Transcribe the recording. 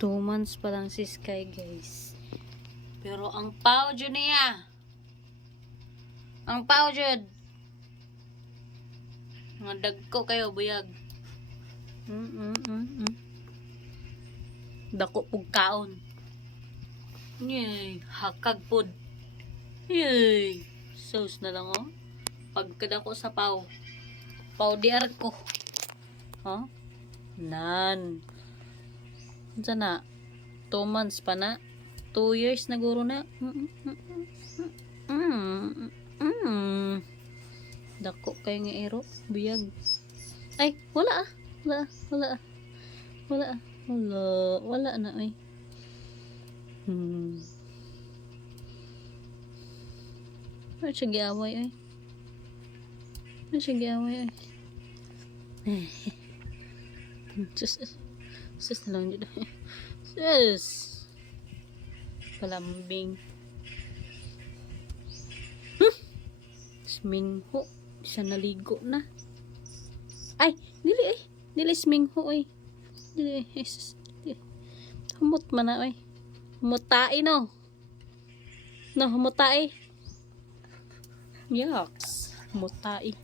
2 months pa lang si Sky, guys. Pero ang pao dyan niya. Ang pao dyan. Mga dagko kayo, buyag. Dako pug kaon. Yay, hakag pod. Yay. Sauce na lang, oh. Pagkadako sa pao. Pao diar ko. Huh? Nan. Unsa na? 2 months pa na. 2 years na guro na. Dako kayo nga ero. Buyag. Ay, wala ah. Wala na ay. Ano siya giaway ay? Sus na lang dito. Sus. Palambing. Smingho. Siya naligo na. Ay, dili smingho ay. Dili. Sus. Humot man na ay. Humutai no. No, humutai. Yucks. Humutai.